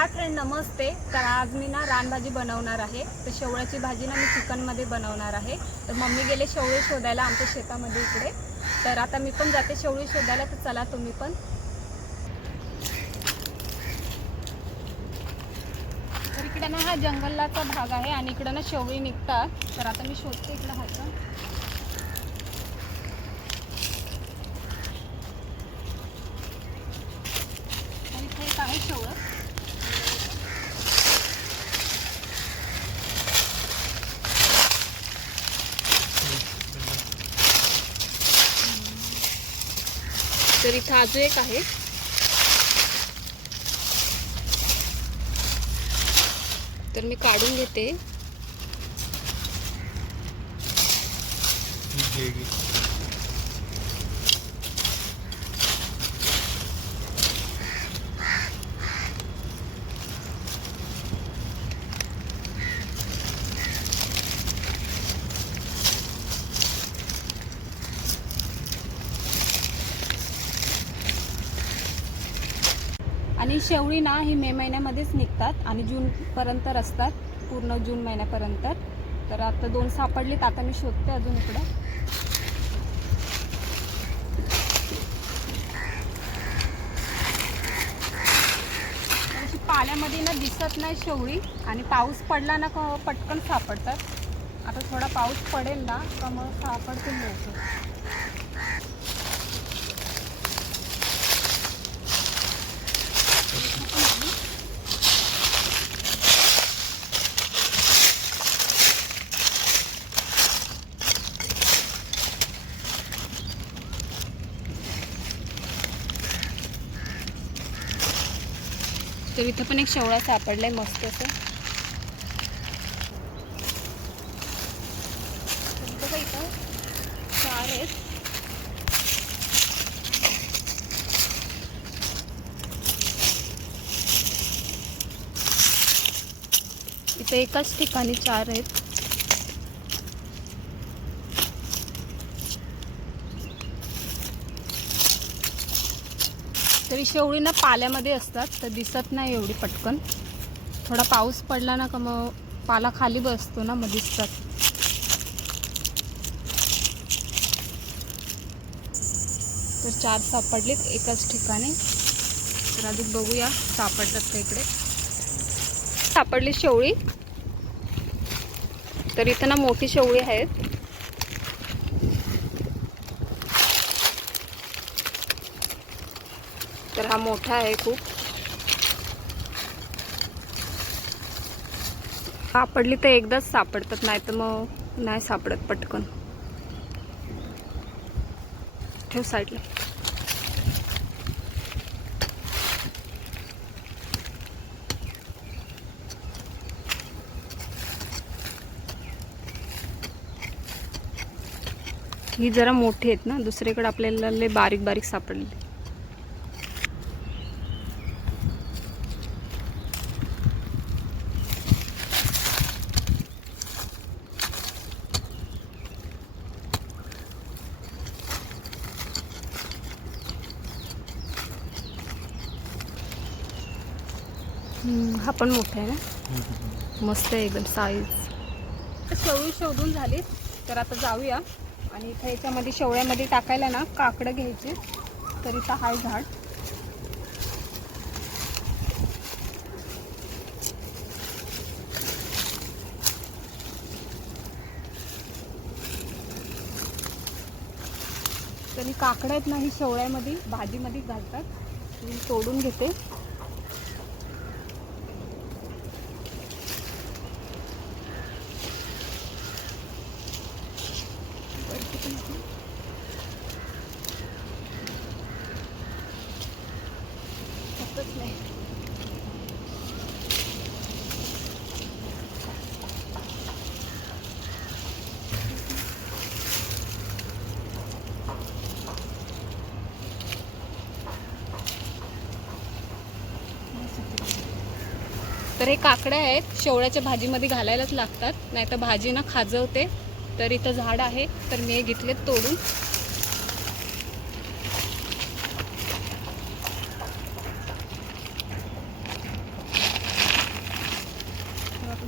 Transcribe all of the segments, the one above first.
हा फ्रेंड नमस्ते. तर आज मी ना रानभाजी बनवणार आहे. तर शेवळ्याची भाजी ना मी चिकनमध्ये बनवणार आहे. तर मम्मी गेले शेवळे शोधायला आमच्या शेतामध्ये इकडे. तर आता मी पण जाते शेवळी शोधायला. तर चला तुम्ही पण. तर इकडे ना हा जंगलाचा भाग आहे आणि इकडं ना शेवळी निघतात. तर आता मी शोधते इकडं हायचं आणि इथे एक आहे शेवळं तर इथं अजून एक आहे. तर मी काढून घेते. शेवळी ना ही मे महिन्यामध्येच निघतात आणि जूनपर्यंत असतात पूर्ण जून महिन्यापर्यंत. तर आता दोन सापडलेत आता मी शोधते अजून इकडं. पाण्यामध्ये ना दिसत नाही शेवळी आणि पाऊस पडला ना का पटकन सापडतात. आता थोडा पाऊस पडेल ना का मग सापडतील लवकर तर इथं पण एक शेवळा सापडलाय मस्त असं तर बघा इथं चार आहेत फक्त एकाच ठिकाणी चार आहेत. तरी शेवळी ना पाल्यामध्ये असतात तर दिसत नाही एवढी पटकन. थोडा पाऊस पडला ना का मग पाला खाली बसतो ना मग दिसतात. तर चार सापडलेत एकाच ठिकाणी. तर अजून बघूया सापडतात का इकडे. सापडली शेवळी तर इथं ना मोठी शेवळी आहेत. तर हा मोठा आहे खूप. सापडली तर एकदाच सापडतात नाही तर मग नाही सापडत पटकन. ठेव साईडला ही जरा मोठी आहेत ना दुसरीकडे आपल्याला लय बारीक बारीक सापडली. हा पण मोठा आहे ना? मस्त आहे एकदम साईज शेवळी शोधून झाली तर आता जाऊया. आणि इथं याच्यामध्ये शेवळ्यामध्ये टाकायला ना काकडं घ्यायचे. तर इथं हाय झाड. तरी काकडं आहेत ना ही शेवळ्यामध्ये भाजीमध्ये घालतात. मी तोडून घेते. हे काकड्या आहेत. शेवळ्याच्या भाजीमध्ये घालायलाच लागतात. नाही तर भाजी ना खाजवते. तर इथं झाड आहे. तर मी हे घेतले तोडून.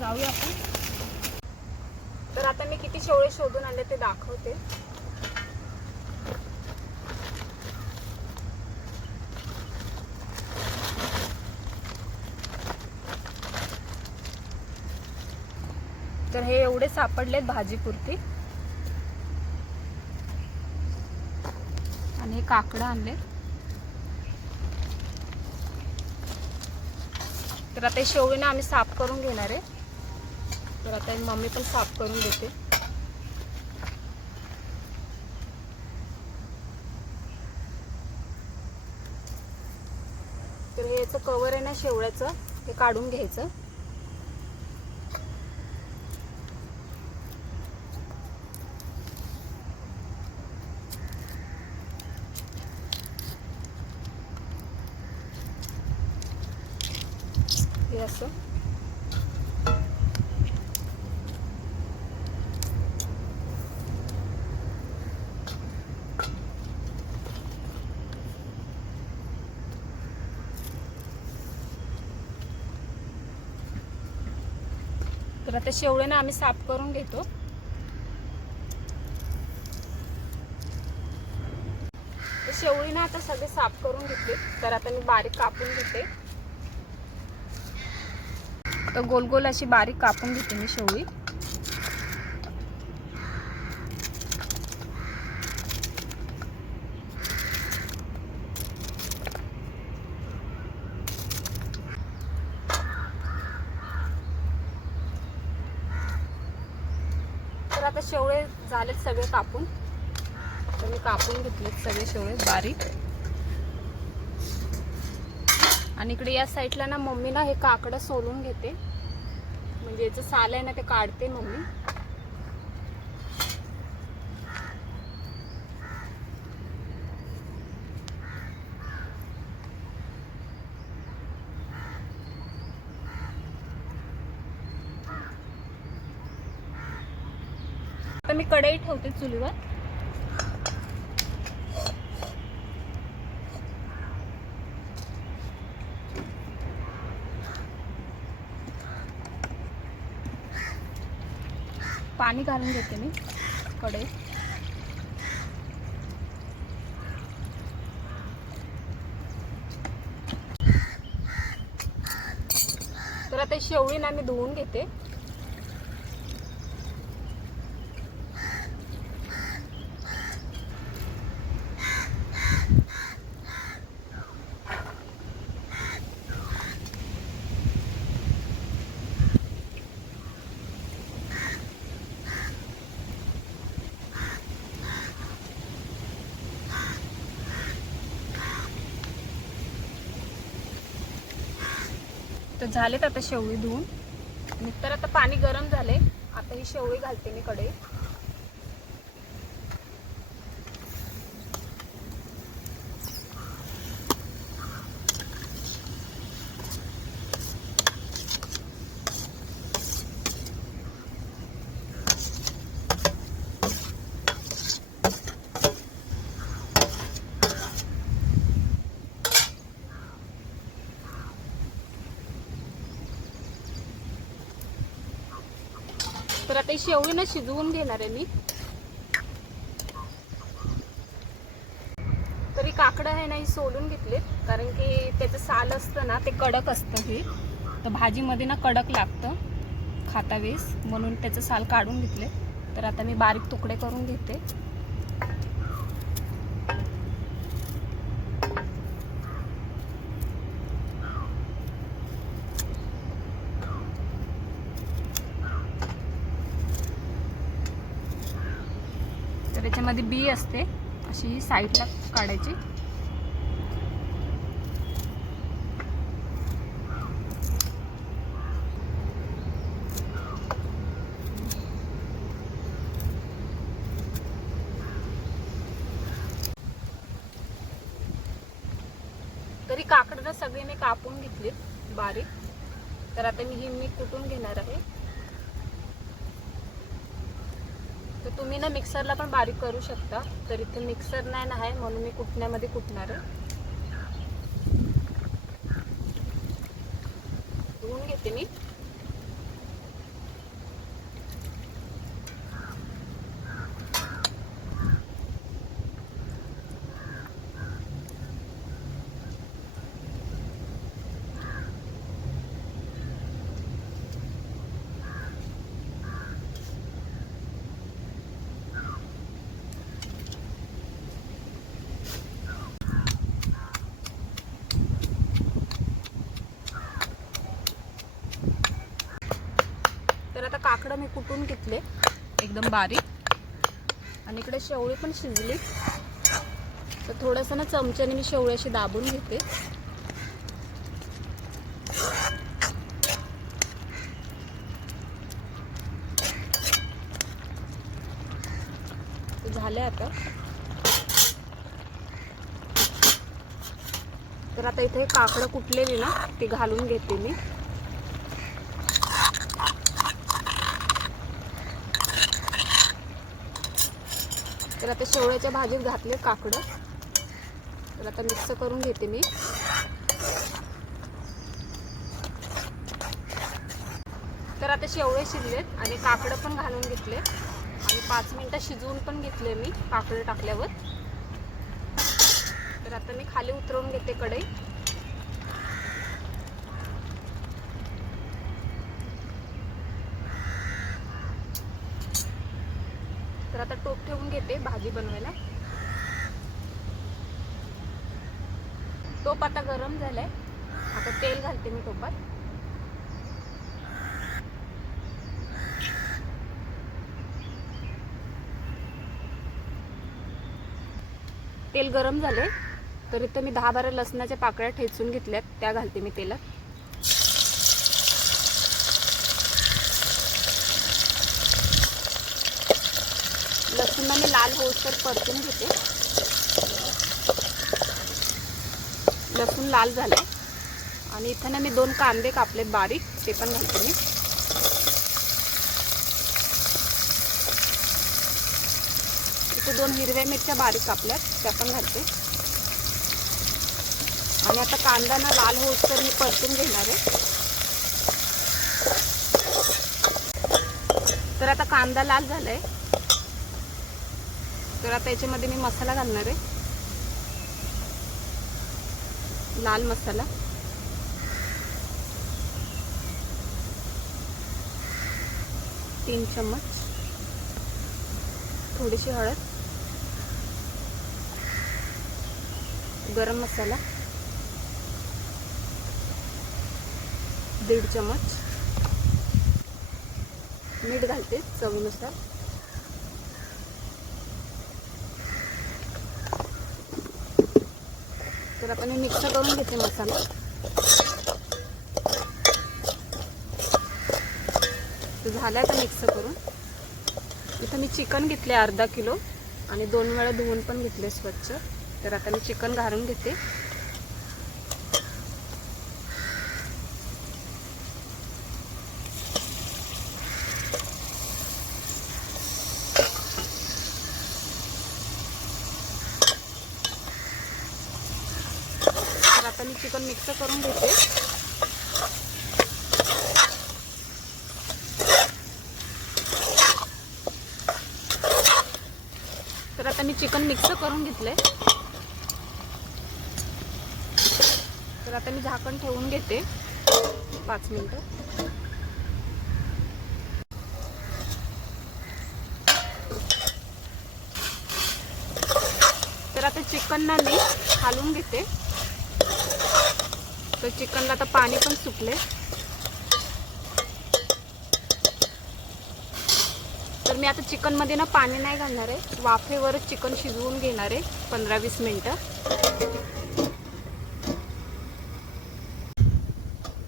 जाऊया आपण. तर आता मी किती शेवळे शोधून आले ते दाखवते. सापडलेत भाजीपुरती. आणि हे काकडं आणले तर आता हे शेवळीनं आम्ही साफ करून घेणार आहे. तर आता मम्मी पण साफ करून देते. तर हे याचं कवर आहे ना शेवळ्याचं हे काढून घ्यायचं. हे असं. तर आता शेवळ्यानं आम्ही साफ करून घेतो. शेवळीनं शेवळी ना आता सगळे साफ करून घेतले. तर आता मी बारीक कापून घेते. तर गोल गोल अशी बारीक कापून घेते मी शेवळी तर आता शेवळे झालेत सगळे कापून. तर मी कापून घेतलेत सगळे शेवळे बारीक. आणि इकडे या साईडला ना मम्मी ना हे काकडं सोलून घेते. म्हणजे याचं साल आहे ना ते काढते मम्मी. आता मी कढई ठेवते चुलीवर. पाणी घालून घेते मी कढई तर आता शेवळी ना मी धुवून घेते. तर झालेत आता शेवळी धुवून. तर आता पाणी गरम झाले आता ही शेवळी घालते मी कडे आता ही शेवळी ना शिजवून घेणार आहे मी. तरी काकडं आहे नाही सोलून घेतले कारण की त्याचं साल असतं ना ते कडक असतं हे. तर भाजीमध्ये ना कडक लागतं खाता वेळेस. म्हणून त्याचं साल काढून घेतले तर आता मी बारीक तुकडे करून घेते. याच्यामध्ये बी असते. अशी ही साईडला काढायची. तरी काकडं सगळे मी कापून घेतलीत बारीक. तर आता मी ही मी कुटून घेणार आहे तर तुम्ही ना मिक्सरला पण बारीक करू शकता. तर इथे मिक्सर नाही ना आहे म्हणून मी कुटण्यामध्ये कुटणार आहे. धुवून घेते मी. काकडं मी कुटून घेतले. एकदम बारीक. आणि इकडे शेवळी पण शिजली. तर थोडंसं ना चमच्याने मी शेवळी अशी दाबून घेते. झाले आता. तर आता इथे काकडं कुटलेली ना ती घालून घेते मी. तर आता शेवळ्याच्या भाजीत घातले काकडं. तर आता मिक्स करून घेते मी. तर आता शेवळे शिजलेत आणि काकडं पण घालून घेतले. आणि पाच मिनटं शिजवून पण घेतले मी काकडं टाकल्यावर. तर आता मी खाली उतरवून घेते कढई तर आता टोप ठेवून घेते भाजी बनवायला. टोप आता गरम झालाय. आता तेल घालते मी टोपात तेल गरम झाले तर इथं मी दहा बारा लसणाच्या पाकळ्या ठेचून घेतल्यात. त्या घालते मी तेलात. लसूण मी लाल होऊसर परतून घेते. लसूण लाल झालं आणि इथं ना मी दोन कांदे कापलेत बारीक ते पण घालते मी. इथे दोन हिरव्या मिरच्या बारीक कापल्यात त्या पण घालते. आणि आता कांदा ना लाल होऊसर मी परतून घेणार आहे. तर आता कांदा लाल झाला आहे तर आता याच्यामध्ये मी मसाला घालणार आहे. लाल मसाला. तीन चम्मच. थोडीशी हळद. गरम मसाला. दीड चम्मच. मीठ घालते चवीनुसार. तर आता मी मिक्स करून घेते मसाला. झालं आता मिक्स करून. इथं मी चिकन घेतले अर्धा किलो आणि दोन वेळा धुवून पण घेतले स्वच्छ. तर आता मी चिकन घालून घेते. चिकन मिक्स करून घेते. तर आता मी चिकन मिक्स करून घेतलंय. तर आता मी झाकण ठेवून घेते. पाच मिनिटं. तर आता चिकन ना मी हालून घेते. तर चिकनला आता पाणी पण सुटले तर मी आता चिकनमध्ये ना पाणी नाही घालणार आहे. वाफेवरच चिकन शिजवून घेणार आहे. पंधरा वीस मिनटं.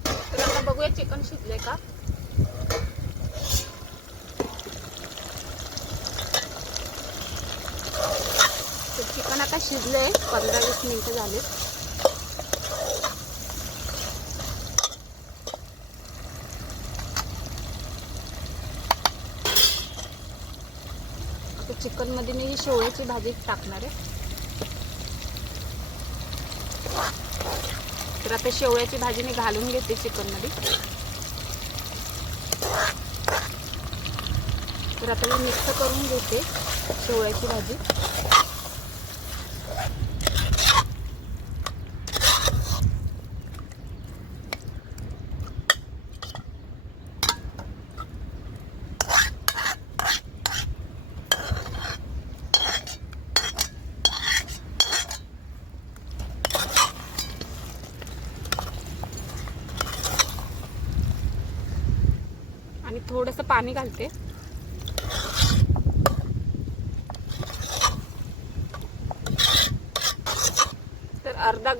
तर आता बघूया चिकन शिजले का? तर चिकन आता शिजले पंधरा वीस मिनटं झाले चिकनमध्ये मी शेवळ्याची भाजी टाकणार आहे. तर आता शेवळ्याची भाजी मी घालून घेते चिकनमध्ये. तर आता मी मिक्स करून घेते शेवळ्याची भाजी. पाणी घालते. तर अर्धा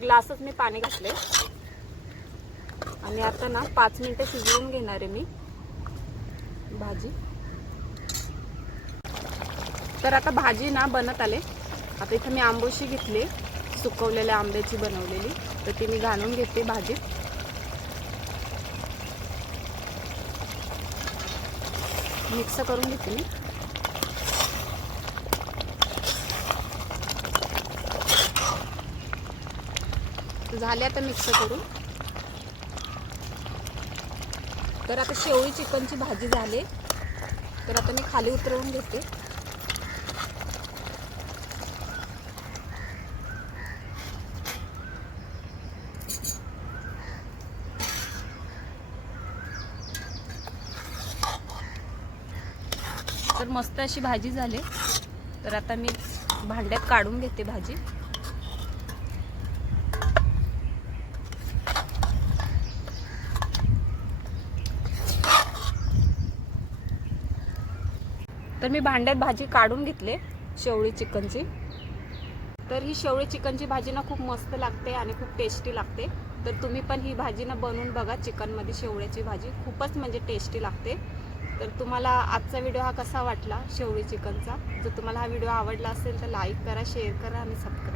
ग्लासच मी पाणी घातले. आणि आता ना पाच मिनिटं शिजवून घेणार आहे मी भाजी. तर आता भाजी ना बनत आले. आता इथं मी आंबोशी घेतली सुकवलेल्या आंब्याची बनवलेली. तर ती मी घालून घेते भाजीत. मिक्स करून घेते मी. झाले आता मिक्स करून. तर आता शेवळी चिकनची भाजी झाली. तर आता मी खाली उतरवून घेते. मस्त अशी भाजी झाली. तर आता मी भांड्यात काढून घेते भाजी. तर मी भांड्यात भाजी काढून घेतले शेवळी चिकनची. तर ही शेवळी चिकनची भाजी ना खूप मस्त लागते आणि खूप टेस्टी लागते. तर तुम्ही पण ही भाजी ना बनवून बघा चिकनमध्ये शेवळ्याची भाजी. खूपच म्हणजे टेस्टी लागते. तर तुम्हाला आजचा व्हिडिओ हा कसा वाटला शेवळी चिकनचा? जर तुम्हाला हा व्हिडिओ आवडला असेल तर लाईक करा शेअर करा आणि सबस्क्राईब करा